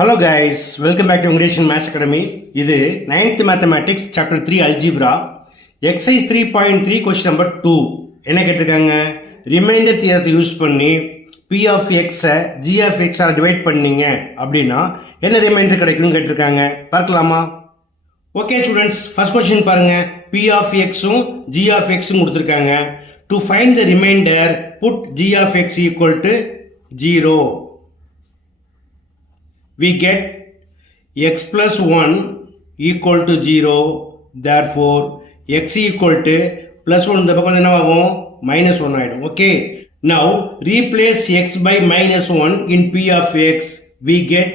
Hello guys, welcome back to English in Maths Academy. இது 9th Mathematics Chapter 3 Algebra Exercise 3.3 Question number 2. என்ன கேட்டிருக்காங்க? ரிமைண்டர் தியரத்தை யூஸ் பண்ணி P of X G of X divide பண்ணீங்க அப்படின்னா என்ன ரிமைண்டர் கிடைக்கும்னு கேட்டிருக்காங்க. பார்க்கலாமா? ஓகே ஸ்டூடெண்ட்ஸ், ஃபர்ஸ்ட் கொஸ்டின் பாருங்க. P of Xம் G of Xம் கொடுத்துருக்காங்க. To find the remainder, put G of X equal to 0. We get x plus 1 equal to 0. Therefore, x equal to plus 1 இந்த பக்கம் என்ன ஆகும்? minus 1 ஆயிடும். Okay. Now, replace x by minus 1 in P of x. We get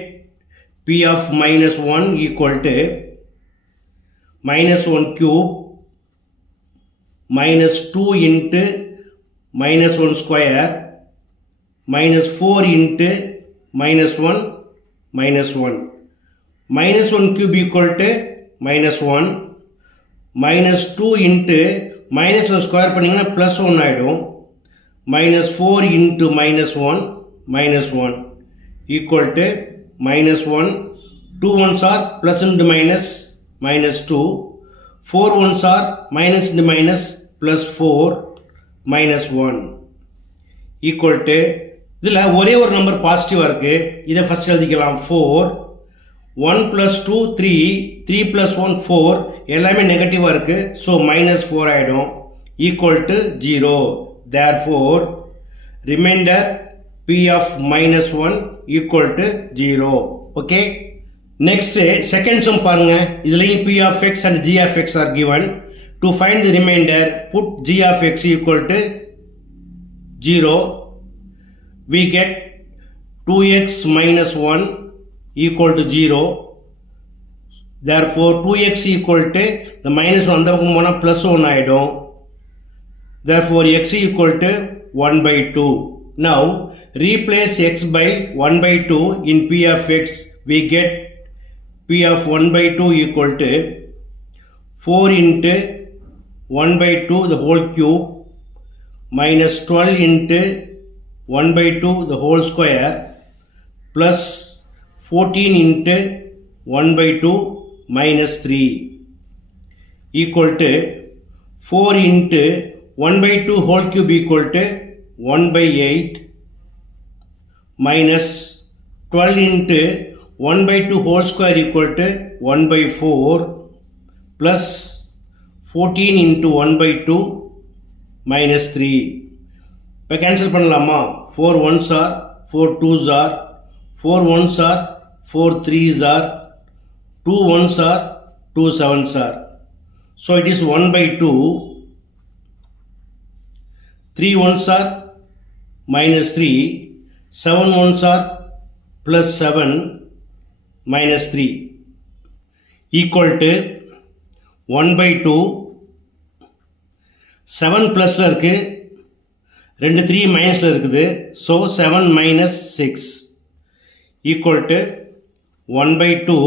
P of minus 1 equal to minus 1 cube minus 2 into minus 1 square minus 4 into minus 1 minus 1. Minus 1 cube equal to minus 1. Minus 2 into minus 1 square பண்ணிங்கன்னா plus 1 ஆயிடும். Minus 4 into minus 1 minus 1 equal to minus 1. 2 ones are plus into minus minus 2. 4 ones are minus into minus plus 4 minus 1 equal to இதில் ஒரே ஒரு நம்பர் பாசிட்டிவாக இருக்குது. இதை ஃபஸ்ட் எழுதிக்கலாம். 4 1 + 2 3 3 + 1 4 எல்லாமே நெகட்டிவாக இருக்குது. ஸோ மைனஸ் 4 ஆகிடும். Equal to 0. Therefore remainder P of minus 1 equal to 0. Okay, next second sum பாருங்க. இதுலேயும் P of X and G of X are given. To find the remainder, put G of X equal to 0. We get 2x minus 1 equal to 0. Therefore, 2x equal to the minus 1 அந்த பக்கம் போனால் plus 1 ஆகிடும். Therefore, x equal to 1 by 2. Now, replace x by 1 by 2 in P of x. We get P of 1 by 2 equal to 4 into 1 by 2 the whole cube minus 12 into 1 by 2 the whole square plus 14 into 1 by 2 minus 3 equal to 4 into 1 by 2 whole cube equal to 1 by 8 minus 12 into 1 by 2 whole square equal to 1 by 4 plus 14 into 1 by 2 minus 3. இப்போ கேன்சல் பண்ணலாமா? 4 1s are 4 2s are 4 1s are 4 3s are 2 1s are 2 7s are. So it is 1 by 2. 3 1s are minus 3. 7 1s are plus 7 minus 3 equal to 1 by 2. 7 ப்ளஸில் இருக்குது, 2 3 மைனஸில் இருக்குது. ஸோ 7 minus 6 equal to 1 by 2.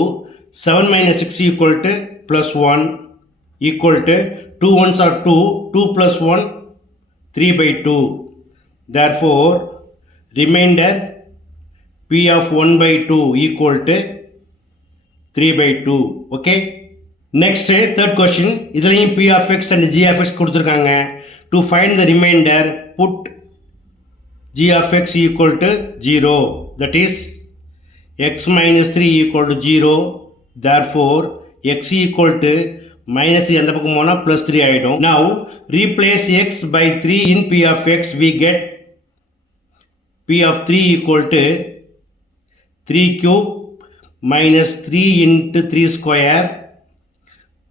7 minus 6 equal to plus 1 equal to 2 1s are 2. 2 plus 1 3 by 2. Therefore, remainder P of 1 by 2 equal to 3 by 2. Okay. Next, third question. இதுலையும் P of X and G of X கொடுத்துருக்காங்க. To find the remainder, put G of X equal to 0. That is, x minus 3 equal to 0. Therefore, x equal to minus 3 அந்த பக்கம் போனால் plus 3 ஆகிடும். Now, replace x by 3 in P of X. We get P of 3 equal to 3 cube minus 3 into 3 square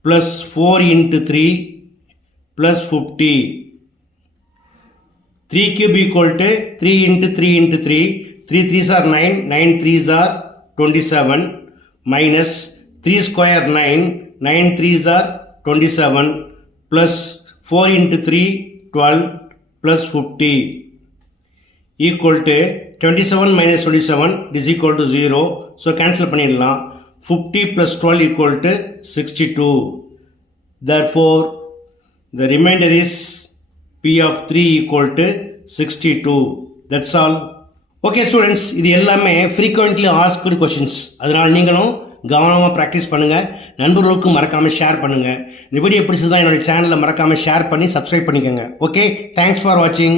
plus 4 into 3 plus 50. 3 cube equal to 3 into 3 into 3. 3 3s are 9. 9 3s are 27 minus 3 square 9. 9 3s are 27 plus 4 into 3 12 plus 50 equal to 27 minus 27 is equal to 0. So cancel பண்ணிடலாம். 50 plus 12 equal to 62. Therefore, the remainder is P of 3 equal to 62. That's all. Okay students, இது எல்லாமே frequently asked questions. அதனால் நீங்களும் கவனமாக ப்ராக்டிஸ் பண்ணுங்கள். நண்பர்களுக்கும் மறக்காமல் ஷேர் பண்ணுங்கள். இந்த வீடியோ பிடிச்சதான் என்னோடய சேனலை மறக்காமல் ஷேர் பண்ணி சப்ஸ்கிரைப் பண்ணிக்கோங்க. ஓகே, தேங்க்ஸ் ஃபார் வாட்சிங்.